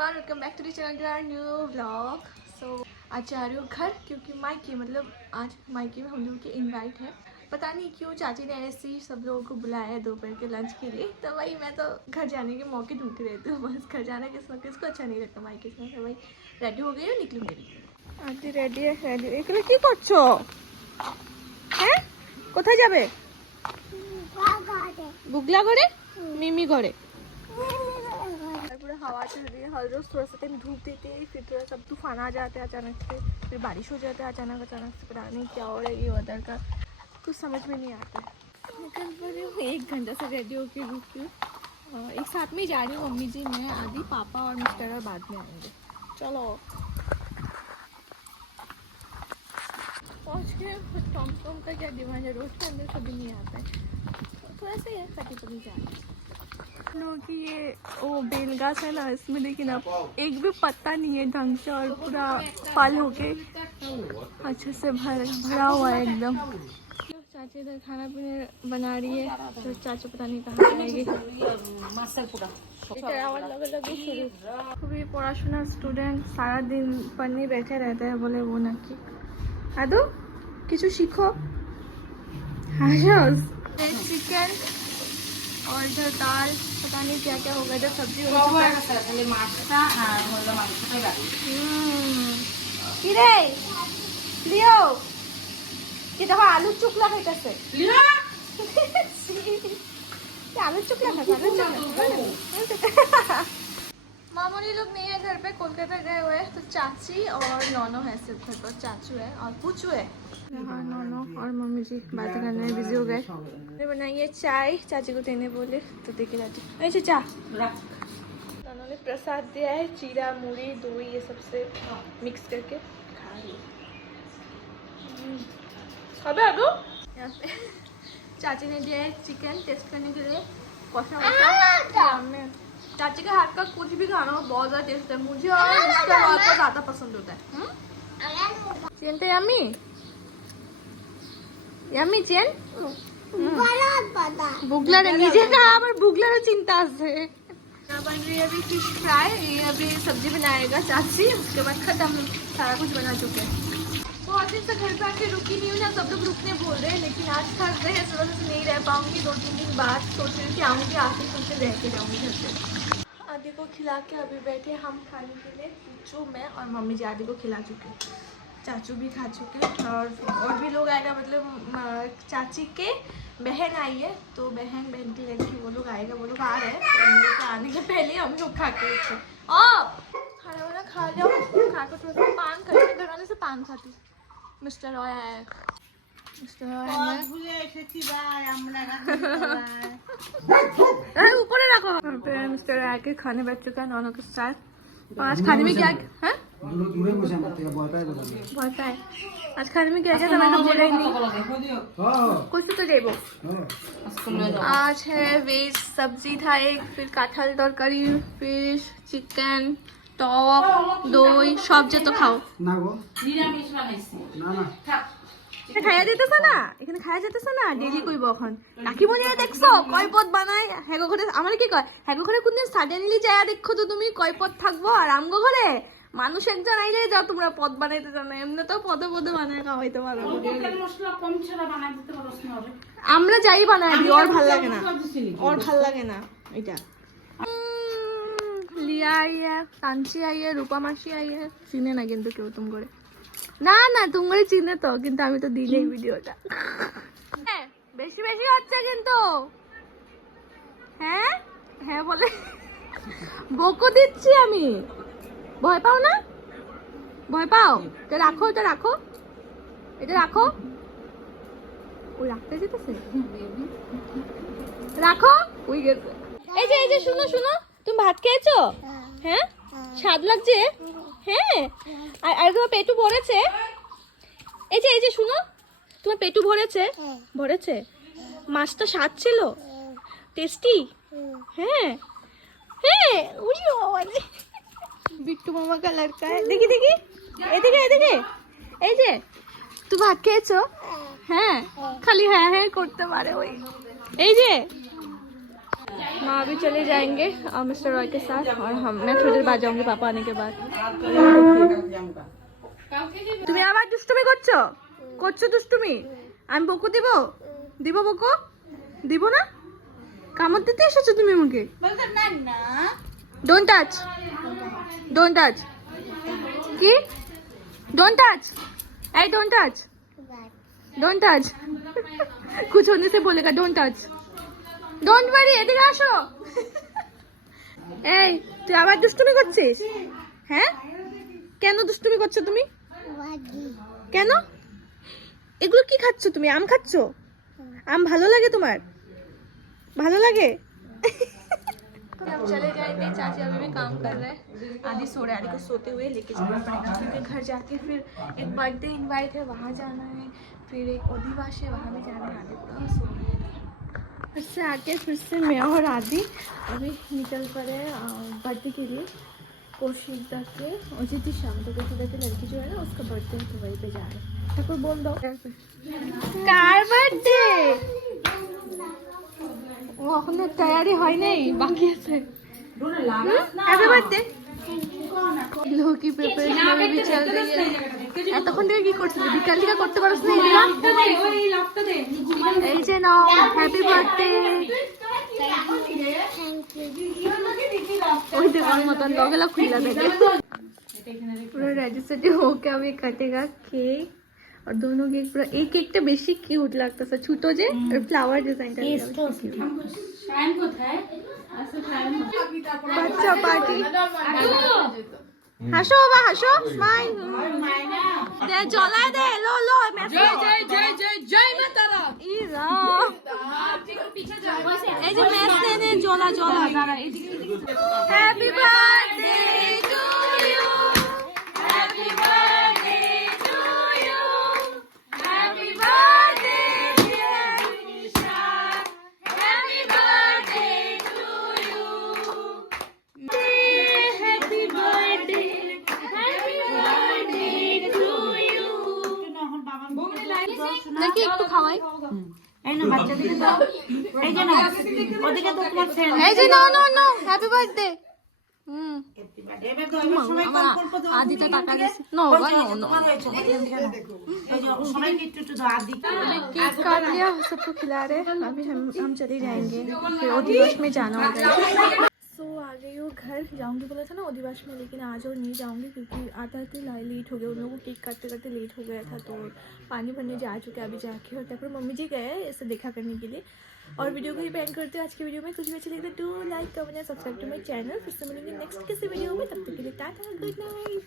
Everyone, welcome back to the channel to our new vlog. So आज जा रही हूँ घर क्योंकि मायके मतलब आज मायके में हम लोगों की इनवाइट है। पता नहीं क्यों चाची ने ऐसे ही सब लोगों को बुलाया है दोपहर के लंच के लिए। तो वही मैं तो घर जाने के मौके ढूंढती रहती हूँ। बस घर जाना किसको अच्छा नहीं लगता मायके से। तो वही रेडी हो गई हो, निकलूंगी। आंटी रेडी है, रेडी এগুলো কি করছো? হ্যাঁ কোথায় যাবে? बुगला घरे मिमी घरे। पूरा हवा चल रही है, हर रोज थोड़ा सा टाइम धूप देते हैं, फिर थोड़ा सा तूफान आ जाते हैं अचानक से, फिर बारिश हो जाता है अचानक से। पता नहीं क्या हो रहा है ये वेदर का, कुछ समझ में नहीं आता है। निकल पड़ी हूँ, 1 घंटा से रेडी होके रुकी हूँ। एक साथ में ही जा रही हूँ, मम्मी जी मैं आदि पापा और मिस्टर और बाद में आएंगे। चलो पहुँच गए। टॉम का क्या डिमांड है, रोड के अंदर कभी नहीं आता है, तो ऐसे ही फटी पड़ी जा रही है। कि ये वो बेलगाछ है ना, इसमें लेकिन अब एक भी पत्ता नहीं है ढंग से, और पूरा फल होके अच्छे से भरा हुआ है एकदम। चाची इधर खाना पीने बना रही है, तो चाचू पता नहीं कहाँ जाएगी। খুবই পড়াশোনার স্টুডেন্ট, সারাদিন পানি बैठे रहते हैं, बोले वो ना कि आदो কিছু শিখো। चिकन और इधर दाल, पता नहीं क्या क्या होगा। इधर सब्जी देखो आलू चुकला खाइते आलू चुकला मामूली लोग नहीं है घर पे, कोलकाता गए हुए हैं। तो चाची और नौनो है सिर्फ घर पर, चाचू है और पूछू है। हाँ नौनो और मम्मी जी बातें करने में बिजी हो गए। मैंने बनाई है चाय, चाची को देने बोले तो देखे जाती। अच्छा चा नौनो ने प्रसाद दिया है, चीरा मूढ़ी दही ये सबसे मिक्स करके खा ली। अबे आगो यहाँ पे चाची ने दिया है चिकन टेस्ट करने के लिए, कौशा में चाची के हाथ का कुछ भी खाना हो बहुत ज़्यादा टेस्ट है। मुझे और उसका बहुत ज़्यादा पसंद होता है। चेन तो यम्मी यम्मी चेन बुगला नीचे का पर बुगला चिंता से बन रही है अभी फिश फ्राई। ये अभी सब्जी बनाएगा चाची, उसके बाद खत्म, सारा कुछ बना चुके हैं। बहुत दिन से घर पे आके रुकी नहीं हूँ ना, सब लोग रुकने बोल रहे हैं, लेकिन आज थक गए हैं, इस वजह से नहीं रह पाऊंगी। 2-3 दिन बाद सोच रही हूँ कि आऊँगी, आके तुमसे रह के जाऊँगी घर पे। आदि को खिला के अभी बैठे हम खाने के लिए, पूछो मैं और मम्मी जी आदि को खिला चुके, चाचू भी खा चुके, और भी लोग आएगा। मतलब चाची के बहन आई है, तो बहन की लड़की वो लोग आएगा, वो लोग आ रहे हैं। तो उन लोग के आने के पहले हम लोग खा के उठे। खाना वाना खा लिया, खा कर थोड़ा सा पान खाते, घर वाले से पान खाती। मिस्टर रॉय आया है, ऊपर रखो। मिस्टर रॉय के खाने बैठ चुका है नौनों के साथ। आज खाने में क्या है? बहुत है आज खाने में क्या क्या था, बोला ही नहीं कुछ तो देबो। आज है वेज सब्जी था एक, फिर काठल तरकारी, फिश, चिकन, टॉप, दही सब जो खाओ খাইয়া যেতেছে না, এখানে খাইয়া যেতেছে না, ডেইলি কইব এখন কাকিমণিরা দেখছো কয় পদ বানায় হেগো ঘরে। আমার কি কয় হেগো ঘরে কোনদিন সাডেনলি যায় দেখো তো তুমি কয় পদ থাকবো, আর আমগো ঘরে মানুষ একজন আইলে যাও তোমরা পদ বানাইতে জানো, এমনি তো পদে পদে বানায় খাওয়াইতে পারো। আমরা যাই বানাই দিই, ওর ভাল লাগে না, ওর ভাল লাগে না এটা। লিয়া आई है, कांची आई है, रूपा मासी आई है, চিনে না কিন্তু কেউ তুম করে না না তুমি চিনে তো, কিন্তু আমি তো দিই এই ভিডিওটা। বেশি বেশি হচ্ছে কিন্তু, হ্যাঁ হ্যাঁ বলে বকো দিচ্ছি আমি। ভয় পাও না, ভয় পাও তো রাখো, এটা রাখো, এটা রাখো। ও রাখতে যেতেছে, রাখো ওই গেছে। এই যে শুনো শুনো, তুমি ভাত খেয়েছো? হ্যাঁ স্বাদ লাগছে? হ্যাঁ আর তোমার পেটু ভরেছে? এই যে শুনো, তোমার পেটু ভরেছে? ভরেছে। মাছটা স্বাদ ছিল, টেস্টি? হ্যাঁ হ্যাঁ बिट्टू मामा का लड़का है। देखी देखी এদিকে এদিকে, এই যে তুই ভাত খেয়েছো? হ্যাঁ খালি হ্যাঁ হ্যাঁ করতে পারে ওই। এই যে माँ अभी चले जाएंगे और मिस्टर रॉय के साथ, और मैं थोड़ी देर बाद जाऊंगी पापा आने के बाद। তুমি আবার দুষ্টুমি করছো করছো দুষ্টুমি? আমি বকু দিব? দিব বকু? দিব না? কামড় দিতে এসেছো তুমি আমাকে? Don't touch, don't touch. কি? डोंट टच, ए डोंट टच, डोंट टच। कुछ होने से बोलेगा डोंट टच, डोंट वरी। এদিকে আসো। এই তুই আবার দুষ্টুমি করছিস? হ্যাঁ, কেন দুষ্টুমি করছো তুমি? কেন? এগুলো কি খাচ্ছ তুমি? আম খাচ্ছ? আম ভালো লাগে তোমার? ভালো লাগে? अब चले जाएंगे, चाची अभी भी काम कर रहे हैं, आदि सो रहे, आदि को सोते हुए लेके जाना पड़ेगा क्योंकि घर जाके फिर एक बर्थडे इनवाइट है, वहाँ जाना है, फिर एक अधिवास है, वहाँ भी जाना है। आदि पूरा सो रहे हैं। उससे आके फिर से मैं और आदि अभी निकल पड़े बर्थडे के लिए। कौशिकदा के अजिति शाम तो कौशिकदा की लड़की जो है ना उसका बर्थडे है, तो वहीं पे जा रहे हैं। ठाकुर बोल दो कार बर्थडे। ও এখনো তৈরি হয় নাই, বাকি আছে। Happy birthday. লোকি প্রিপারেশন अभी चल रही है। এতক্ষণ থেকে কি করছিস? বিকাল থেকে করতে পারছ না? এই যে নাও হ্যাপি বার্থডে। ওই দেখার মতন লগেলা খুইলা দেবে। पूरा रेडी सेडी होके अभी कटेगा केक, और दोनों केक पूरा एक केकটা বেশি কিউট লাগতেছে, ছোট যে ফ্লাওয়ার ডিজাইনটা। বাচ্চা পার্টি। হাসো বাবা হাসো, স্মাইল দে, জ্বলায় দে। লো লো জয় জয় জয় জয় জয় মা তারা। ই রাম, এই যে মেস নে জ্বলা জ্বলা। দাঁড়া এদিকে। Happy birthday to you, happy birthday to you, happy birthday dear Nisha, happy birthday to you, happy birthday, happy birthday to you. নাকি একটু খাওয়াই? এই না বাচ্চাদেরকে দাও। এই যে না ওদিকে তো তোমার ফ্রেন্ড। এই যে no no no happy birthday. आदिता टाका नो नो नो। केक काट लिया, सबको खिला रहे। अभी हम चले जाएंगे, फिर अधिवास में जाना होगा। सो आ गई हूँ घर। जाऊंगी बोला था ना अधिवास में, लेकिन आज और नहीं जाऊंगी क्योंकि आते आते लेट हो गया। उन लोगों को केक काटते काटते लेट हो गया था, तो पानी भरने जा चुके अभी जाके। और तब मम्मी जी गए इसे देखा करने के लिए। और वीडियो को ही बैंड करते हैं आज की वीडियो में। कुछ भी अच्छा लगे तो like comment subscribe to my channel. फिर से मिलेंगे नेक्स्ट किसी वीडियो में, तब तक के लिए टाटा, गुड नाइट।